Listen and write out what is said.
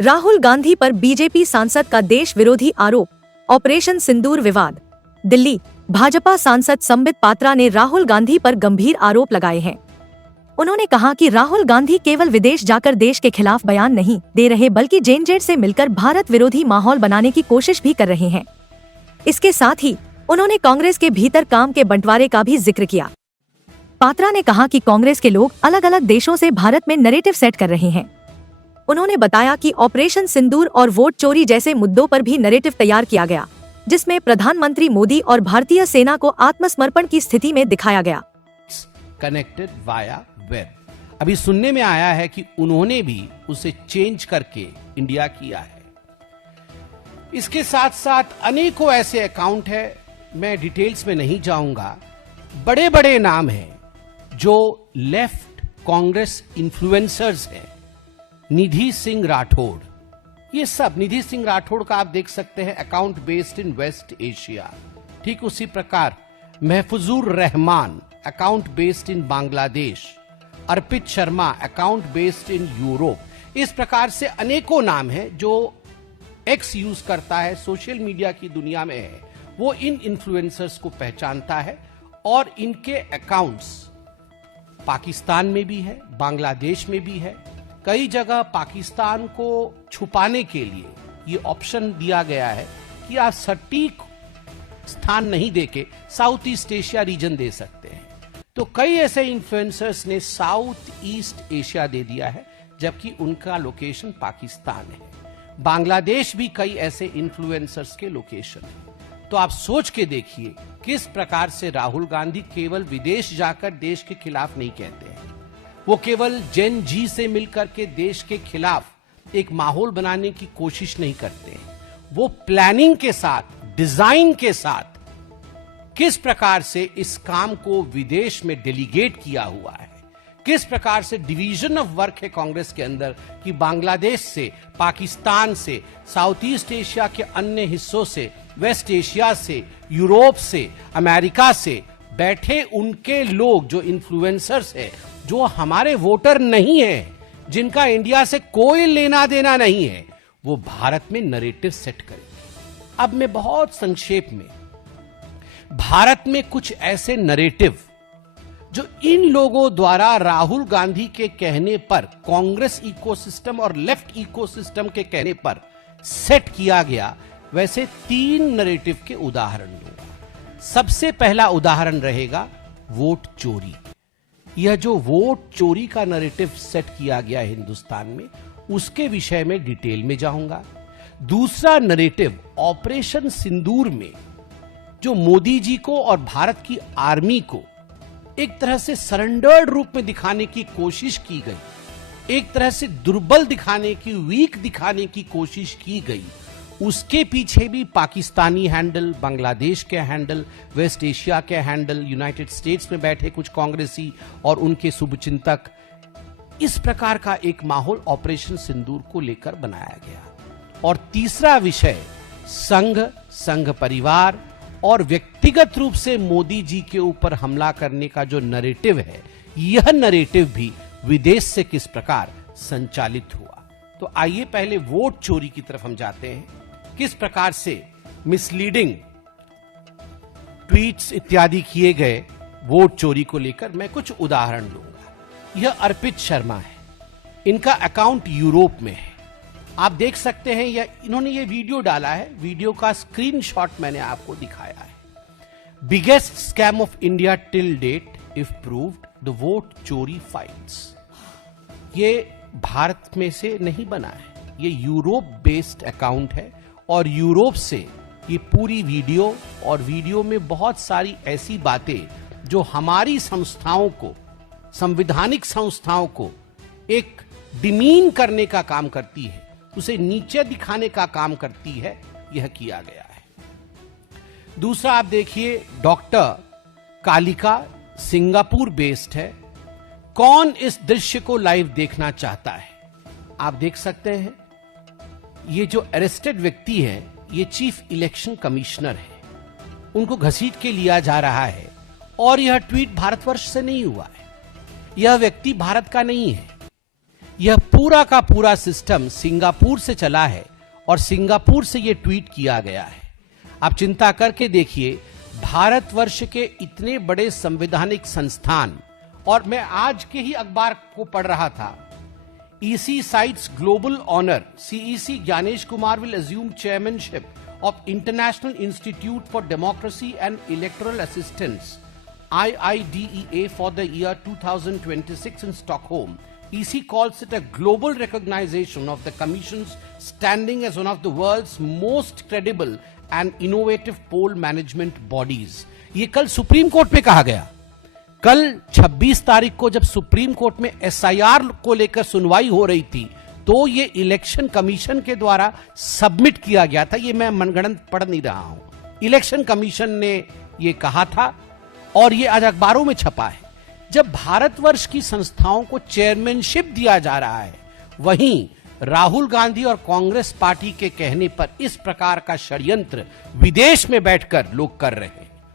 राहुल गांधी पर बीजेपी सांसद का देश विरोधी आरोप, ऑपरेशन सिंदूर विवाद। दिल्ली, भाजपा सांसद संबित पात्रा ने राहुल गांधी पर गंभीर आरोप लगाए हैं। उन्होंने कहा कि राहुल गांधी केवल विदेश जाकर देश के खिलाफ बयान नहीं दे रहे बल्कि जेएनजेड से मिलकर भारत विरोधी माहौल बनाने की कोशिश भी कर रहे हैं। इसके साथ ही उन्होंने कांग्रेस के भीतर काम के बंटवारे का भी जिक्र किया। पात्रा ने कहा कि कांग्रेस के लोग अलग अलग देशों से भारत में नैरेटिव सेट कर रहे हैं। उन्होंने बताया कि ऑपरेशन सिंदूर और वोट चोरी जैसे मुद्दों पर भी नैरेटिव तैयार किया गया, जिसमें प्रधानमंत्री मोदी और भारतीय सेना को आत्मसमर्पण की स्थिति में दिखाया गया। Connected via web. अभी सुनने में आया है कि उन्होंने भी उसे चेंज करके इंडिया किया है। इसके साथ साथ अनेकों ऐसे अकाउंट है, मैं डिटेल्स में नहीं जाऊंगा। बड़े बड़े नाम हैं जो लेफ्ट कांग्रेस इन्फ्लुएंसर्स हैं। निधि सिंह राठौड़, ये सब निधि सिंह राठौड़ का आप देख सकते हैं account based in West Asia. ठीक उसी प्रकार Mahfuzur Rahman account based in Bangladesh, Arpit Sharma account based in Europe. इस प्रकार से अनेकों नाम हैं जो एक्स यूज करता है, सोशल मीडिया की दुनिया में है, वो इन इन्फ्लुएंसर्स को पहचानता है और इनके अकाउंट्स पाकिस्तान में भी है, बांग्लादेश में भी है। कई जगह पाकिस्तान को छुपाने के लिए ये ऑप्शन दिया गया है कि आप सटीक स्थान नहीं देके साउथ ईस्ट एशिया रीजन दे सकते हैं। तो कई ऐसे इन्फ्लुएंसर्स ने साउथ ईस्ट एशिया दे दिया है, जबकि उनका लोकेशन पाकिस्तान है। बांग्लादेश भी कई ऐसे इन्फ्लुएंसर्स के लोकेशन है। तो आप सोच के देखिए किस प्रकार से राहुल गांधी केवल विदेश जाकर देश के खिलाफ नहीं कहते हैं, वो केवल जेन जी से मिलकर के देश के खिलाफ एक माहौल बनाने की कोशिश नहीं करते हैं। वो प्लानिंग के साथ, डिजाइन के साथ किस प्रकार से इस काम को विदेश में डेलीगेट किया हुआ है, किस प्रकार से डिवीजन ऑफ वर्क है कांग्रेस के अंदर कि बांग्लादेश से, पाकिस्तान से, साउथ ईस्ट एशिया के अन्य हिस्सों से, वेस्ट एशिया से, यूरोप से, अमेरिका से बैठे उनके लोग जो इन्फ्लुएंसर्स है, जो हमारे वोटर नहीं है, जिनका इंडिया से कोई लेना देना नहीं है, वो भारत में नैरेटिव सेट करेंगे। अब मैं बहुत संक्षेप में भारत में कुछ ऐसे नैरेटिव जो इन लोगों द्वारा राहुल गांधी के कहने पर, कांग्रेस इकोसिस्टम और लेफ्ट इकोसिस्टम के कहने पर सेट किया गया, वैसे 3 नैरेटिव के उदाहरण लूंगा। सबसे पहला उदाहरण रहेगा वोट चोरी। यह जो वोट चोरी का नैरेटिव सेट किया गया है हिंदुस्तान में, उसके विषय में डिटेल में जाऊंगा। दूसरा नैरेटिव ऑपरेशन सिंदूर में जो मोदी जी को और भारत की आर्मी को एक तरह से सरेंडर्ड रूप में दिखाने की कोशिश की गई, एक तरह से दुर्बल दिखाने की, वीक दिखाने की कोशिश की गई, उसके पीछे भी पाकिस्तानी हैंडल, बांग्लादेश के हैंडल, वेस्ट एशिया के हैंडल, यूनाइटेड स्टेट्स में बैठे कुछ कांग्रेसी और उनके शुभचिंतक, इस प्रकार का एक माहौल ऑपरेशन सिंदूर को लेकर बनाया गया। और तीसरा विषय संघ परिवार और व्यक्तिगत रूप से मोदी जी के ऊपर हमला करने का जो नैरेटिव है, यह नैरेटिव भी विदेश से किस प्रकार संचालित हुआ। तो आइए पहले वोट चोरी की तरफ हम जाते हैं। किस प्रकार से मिसलीडिंग ट्वीट्स इत्यादि किए गए वोट चोरी को लेकर, मैं कुछ उदाहरण लूंगा। यह अर्पित शर्मा है, इनका अकाउंट यूरोप में है। आप देख सकते हैं, इन्होंने ये वीडियो डाला है, वीडियो का स्क्रीनशॉट मैंने आपको दिखाया है। Biggest scam of India till date if proved, the vote चोरी फाइल्स। ये भारत में से नहीं बना है, ये यूरोप बेस्ड अकाउंट है और यूरोप से ये पूरी वीडियो, और वीडियो में बहुत सारी ऐसी बातें जो हमारी संस्थाओं को, संवैधानिक संस्थाओं को एक डिमीन करने का काम करती है, उसे नीचे दिखाने का काम करती है, यह किया गया है। दूसरा आप देखिए, डॉक्टर कालिका सिंगापुर बेस्ड है। कौन इस दृश्य को लाइव देखना चाहता है? आप देख सकते हैं, ये जो अरेस्टेड व्यक्ति है, ये चीफ इलेक्शन कमिश्नर है। उनको घसीट के लिया जा रहा है और यह ट्वीट भारतवर्ष से नहीं हुआ है, यह व्यक्ति भारत का नहीं है। यह पूरा का पूरा सिस्टम सिंगापुर से चला है और सिंगापुर से यह ट्वीट किया गया है। आप चिंता करके देखिए, भारतवर्ष के इतने बड़े संवैधानिक संस्थान, और मैं आज के ही अखबार को पढ़ रहा था, EC cites global honor. CEC Gyanesh Kumar will assume chairmanship of International Institute for Democracy and Electoral Assistance, IIDEA, for the year 2026 in Stockholm. EC calls it a global recognition of the Commission's standing as one of the world's most credible and innovative poll management bodies. ये कल supreme court में कहा गया। कल 26 तारीख को जब supreme court में SIR को लेकर सुनवाई हो रही थी, तो ये इलेक्शन कमीशन के द्वारा सबमिट किया गया था। ये मैं मनगढ़ंत पढ़ नहीं रहा हूं, इलेक्शन कमीशन ने ये कहा था और ये आज अखबारों में छपा है। जब भारतवर्ष की संस्थाओं को चेयरमैनशिप दिया जा रहा है, वहीं राहुल गांधी और कांग्रेस पार्टी के कहने पर इस प्रकार का षड्यंत्र विदेश में बैठकर लोग कर रहे हैं।